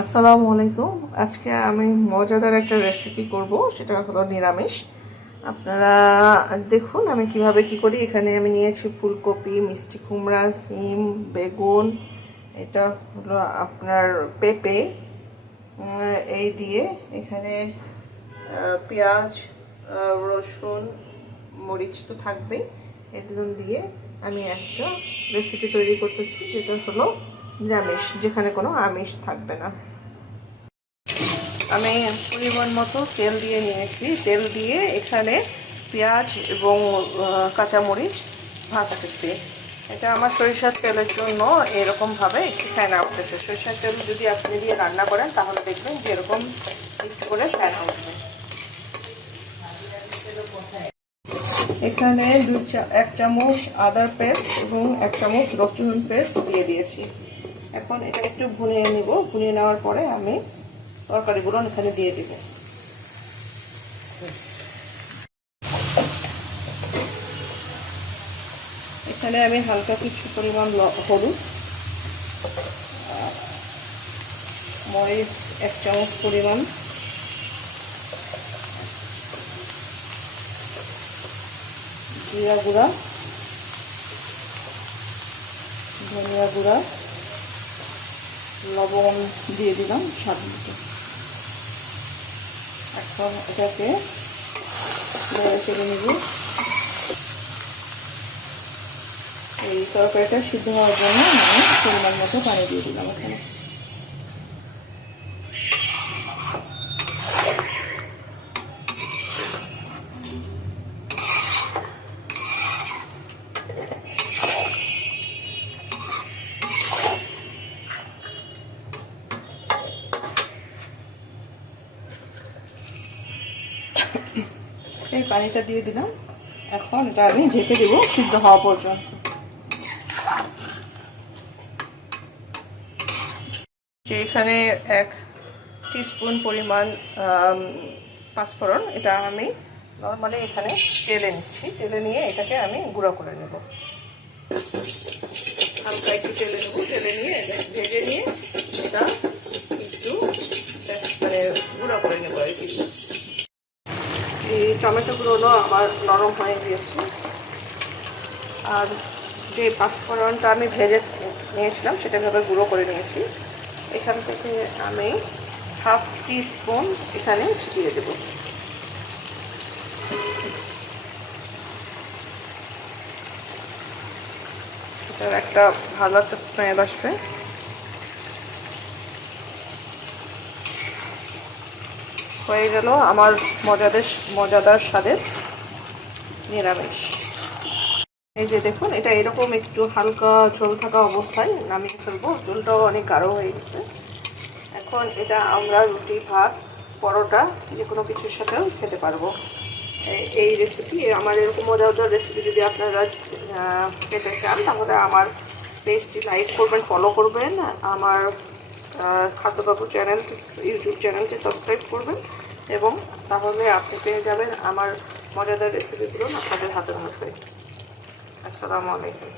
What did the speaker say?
আসসালামু আলাইকুম। আজকে আমি মজাদার একটা রেসিপি করব, সেটা হলো নিরামিষ। আপনারা দেখুন আমি কিভাবে কি করি। এখানে আমি নিয়েছি ফুলকপি, মিষ্টি কুমড়া, সিম, বেগুন, এটা হলো আপনার পেঁপে, এই দিয়ে এখানে পেঁয়াজ, রসুন, মরিচ তো থাকবেই। এগুলো দিয়ে আমি একটা রেসিপি তৈরি করতেছি, যেটা হলো নিরামিষ, যেখানে কোনো আমিষ থাকবে না। আমি পরিমাণ মতো তেল দিয়ে নিয়েছি। তেল দিয়ে এখানে পেঁয়াজ এবং কাঁচামরিচ ভাজতেছি। এটা আমার সরিষার তেলের জন্য এরকমভাবে একটু ফেনা উঠেছে। সরিষার তেল যদি আপনি দিয়ে রান্না করেন তাহলে দেখবেন যে এরকম একটু করে ফেনা উঠবে। এখানে এক চামচ আদার পেস্ট এবং 1 চামচ রসুন পেস্ট দিয়ে দিয়েছি। এখন এটা একটু ভুনিয়ে নিব। ভুনিয়ে নেওয়ার পরে আমি তরকারিগুলো এখানে দিয়ে দিব। এখানে আমি হালকা কিছু পরিমাণ হলুদ, মরিচ 1 চামচ পরিমাণ, জিরা গুঁড়া, ধনিয়া গুঁড়া, লবণ দিয়ে দিলাম স্বাদ মতো। এখন এটাকে নেড়ে চেড়ে নিব। এই তরকারিটা সিদ্ধ হওয়ার জন্য আমি পরিমাণ মতো পানি দিয়ে দিলাম এখানে। এই পানিটা দিয়ে দিলাম। এখন এটা আমি ঢেকে দেব সিদ্ধ হওয়া পর্যন্ত। এখানে 1 টিস্পুন পরিমাণ পাঁচফোড়ন, এটা আমি নর্মালি এখানে তেলে নিচ্ছি। তেলে নিয়ে এটাকে আমি গুঁড়ো করে নেব। হালকা একটু তেলে নেব। তেলে নিয়ে ভেজে নিয়ে এটা একটু মানে গুঁড়ো করে নেব আর কি। এই টমেটোগুলো আমার নরম হয়ে গিয়েছে। আর যে পাঁচফোড়নটা আমি ভেজে নিয়েছিলাম সেটা ভাবে গুঁড়ো করে নিয়েছি। এখান থেকে আমি 1/2 টিস্পুন এখানে ছিটিয়ে দেব। এটার একটা ভালো একটা স্মেল আসবে। হয়ে গেল আমার মজাদার স্বাদের নিরামিষ। এই যে দেখুন, এটা এরকম একটু হালকা ঝোল থাকা অবস্থায় নামিয়ে ফেলবো। ঝোলটাও অনেক গাঢ় হয়ে গেছে। এখন এটা আমরা রুটি, ভাত, পরোটা যে কোনো কিছুর সাথেও খেতে পারবো। এই রেসিপি, আমার এরকম মজাদার রেসিপি যদি আপনারা খেতে চান তাহলে আমার পেজটি লাইক করবেন, ফলো করবেন, আমার খাদ্যবাবু ইউটিউব চ্যানেলটি সাবস্ক্রাইব করবেন, এবং তাহলে আপনি পেয়ে যাবেন আমার মজাদার রেসিপিগুলো আপনাদের হাতের মুঠোয়। আসসালামু আলাইকুম।